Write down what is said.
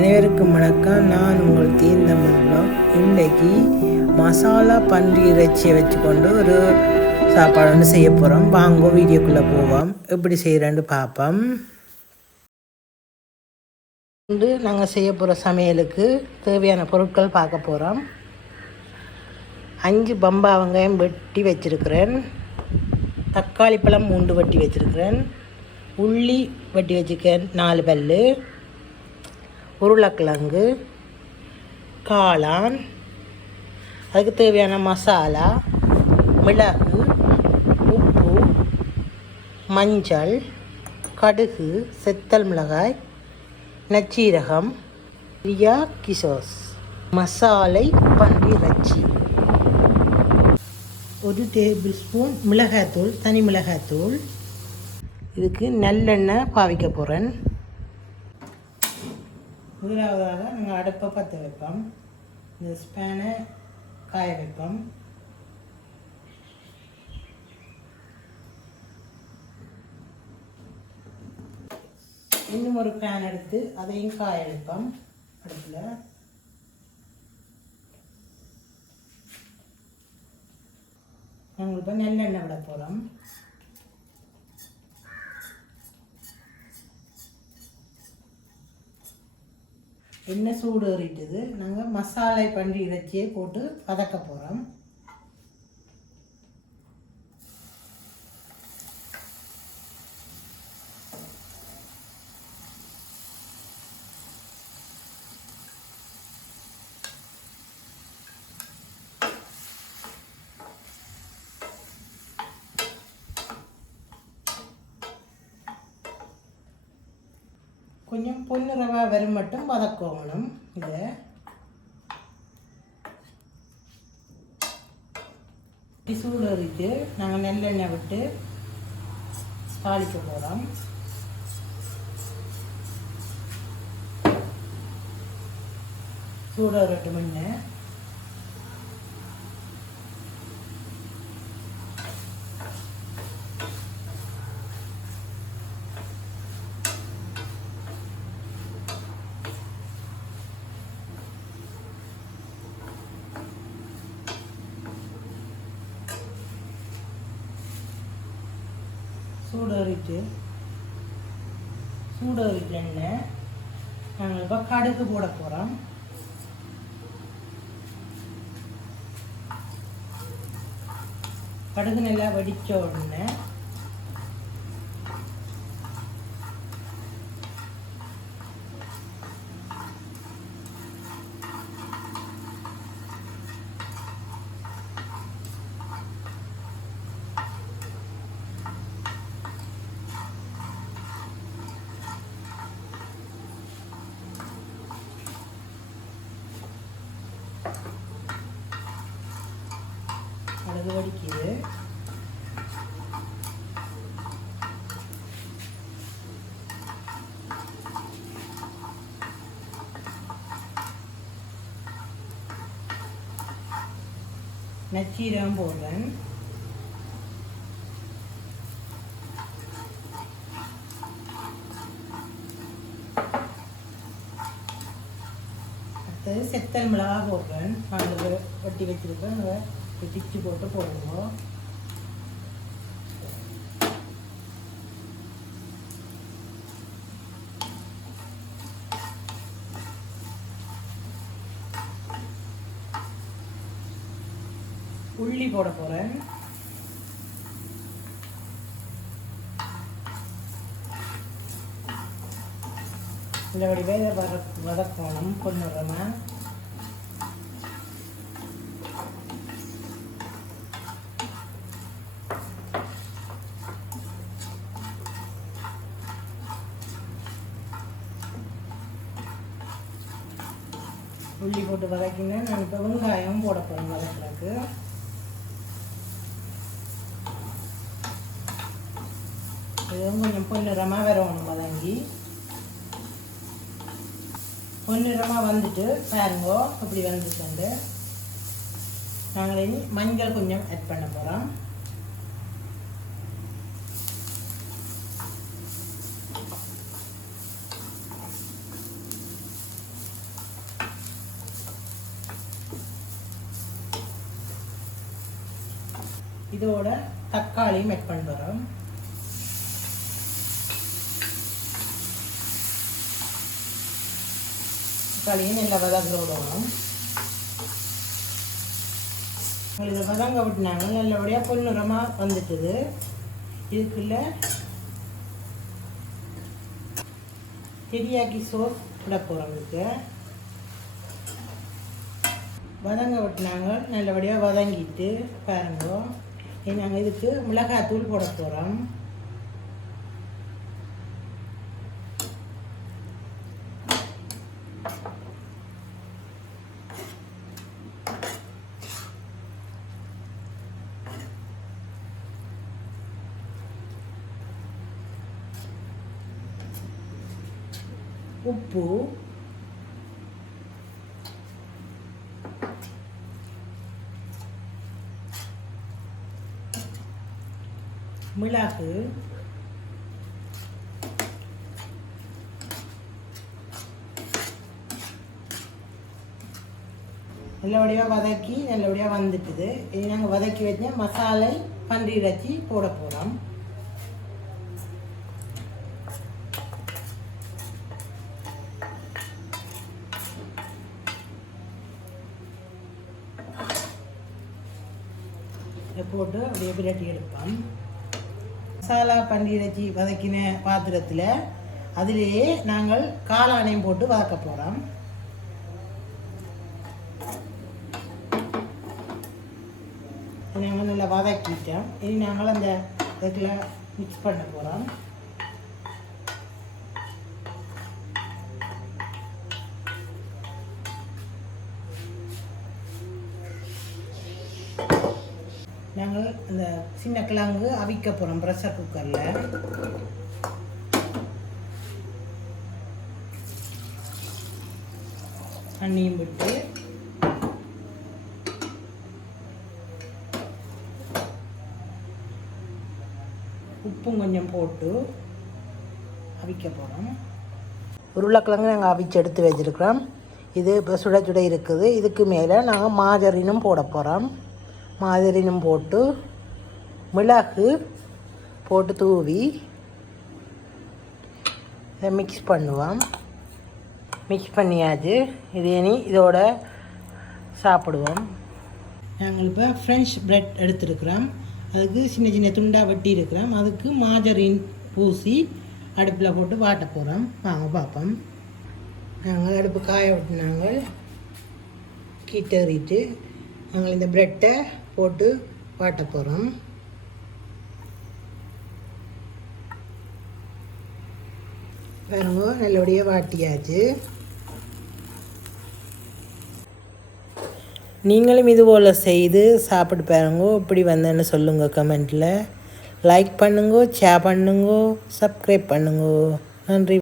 அனைவருக்கும் வணக்கம். நான் உங்கள் தீர்ந்தமிழ். இன்றைக்கு மசாலா பன்றி இறைச்சியை வச்சுக்கொண்டு ஒரு சாப்பாடு ஒன்று செய்ய போகிறோம். வாங்க வீடியோக்குள்ளே போவோம், எப்படி செய்கிறேன்னு பார்ப்போம். இன்று நாங்கள் செய்ய போகிற சமையலுக்கு தேவையான பொருட்கள் பார்க்க போகிறோம். 5 பம்பா வெங்காயம் வெட்டி வச்சுருக்கிறேன். தக்காளி பழம் 3 வெட்டி வச்சுருக்கிறேன். உள்ளி வெட்டி வச்சுருக்கேன் 4 பல். உருளைக்கிழங்கு, காளான், அதுக்கு தேவையான மசாலா, மிளகு, உப்பு, மஞ்சள், கடுகு, செத்தல் மிளகாய், நச்சீரகம், ரியா கிசோஸ், மசாலை பன்றி இறைச்சி, 1 டேபிள் ஸ்பூன் மிளகாய்த்தூள், தனி மிளகாய்த்தூள். இதுக்கு நல்லெண்ணெய் பாவிக்க போகிறேன். முதலாவதாக நாங்கள் அடுப்பை பற்ற வைப்போம். இந்த ஸ்பேனை காய வைப்போம். இன்னும் ஒரு பேன் எடுத்து அதையும் காய வைப்போம். அடுப்பில் நாங்கள் இப்போ நல்லெண்ணெய் விட போகிறோம். எண்ணெய் சூடு ஏறிட்டுது. நாங்கள் மசாலை பன்றி இறைச்சியை போட்டு வதக்க போகிறோம். கொஞ்சம் பொன்னிறவா வரும் மட்டும் வதக்கணும். இதை சூடு ஏறிட்டு நாங்கள் நல்லெண்ணெய் விட்டு தாளிக்க போகிறோம். சூடு ஏறட்டும். முன்ன சூடு ஏறிட்டுன்னு நாங்கள் இப்போ கடுகு போட போகிறோம். கடுகு நல்லா வெடித்த உடனே கடுகு வடிக்குது. நச்சீரகம் போடுறேன். அடுத்தது செத்தல் மிளகாய் போடுறேன். நாங்கள் வெட்டி வச்சிருக்கேன். பிச்சு போட்டு போடுவோம். உள்ளி போட போகிறேன். இந்த வடிவே வதக்கணும் பொன்னிறமா. உள்ளி போட்டு வதக்கினா நான் இப்போ வெங்காயம் போட போகிறேன் வதக்கிறதுக்கு. இதுவும் கொஞ்சம் பொன்னிறமாக வரணும். வதங்கி பொன்னிறமாக வந்துட்டு பாருங்கோ அப்படி வந்துட்டு நாங்கள் இனி மஞ்சள் கொஞ்சம் ஆட் பண்ண போகிறோம். இதோட தக்காளியும் ஆட் பண்ணுறோம். தக்காளியும் நல்லா வதங்க விடணும். இதை வதங்க விட்டுனாங்க நல்லபடியாக பொன்னிறமாக வந்துட்டுது. இதுக்குள்ள டெரியாக்கி சோஸ் விட போகிறோம். இதுக்கு வதங்க விட்டுனாங்க நல்லபடியாக வதங்கிட்டு பாருங்க. நாங்கள் இதுக்கு மிளகாத்தூள் போட போகிறோம். உப்பு, மிளகு, நல்லபடியாக வதக்கி நல்லபடியாக வந்துட்டுது. இது நாங்கள் வதக்கி வச்ச மசாலை பன்றி இறைச்சி போட போகிறோம். போட்டு அப்படியே பிரட்டி எடுப்போம். மசாலா பன்றி இறைச்சி வதக்கின பாத்திரத்தில் அதிலேயே நாங்கள் காளானையும் போட்டு வதக்க போகிறோம். நாங்கள் நல்லா வதக்கிட்டோம். இனி நாங்கள் அந்த இதில் மிக்ஸ் பண்ண போகிறோம். நாங்கள் அந்த சின்ன கிழங்கு அவிக்க போகிறோம் ப்ரெஷர் குக்கரில். தண்ணியும் விட்டு உப்பும் கொஞ்சம் போட்டு அவிக்க போகிறோம். உருளைக்கிழங்கு நாங்கள் அவிச்சு எடுத்து வச்சுருக்கிறோம். இது இப்போ சுட சுட இருக்குது. இதுக்கு மேலே நாங்கள் மாஜரினும் போட போகிறோம். மாஜரினும் போட்டு மிளகு போட்டு தூவி இதை மிக்ஸ் பண்ணுவோம். மிக்ஸ் பண்ணியாச்சு. இது இனி இதோட சாப்பிடுவோம். நாங்கள் இப்போ ஃப்ரெஞ்ச் பிரெட் எடுத்துருக்குறோம். அதுக்கு சின்ன சின்ன துண்டாக வெட்டி இருக்கிறோம். அதுக்கு மாஜரின் பூசி அடுப்பில் போட்டு வாட்ட போகிறோம். வாங்க பார்ப்போம். நாங்கள் அடுப்பு காய விட்டுனாங்க கீட்டறிட்டு நாங்கள் இந்த பிரெட்டை போட்டு வாட்ட போகிறோம். பாருங்க நல்லபடியாக வாட்டியாச்சு. நீங்களும் இதுபோல் செய்து சாப்பிட்டு பாருங்க. இப்படி வந்தேன்னு சொல்லுங்கள் கமெண்ட்டில். லைக் பண்ணுங்க, ஷேர் பண்ணுங்க, சப்ஸ்கிரைப் பண்ணுங்க. நன்றி.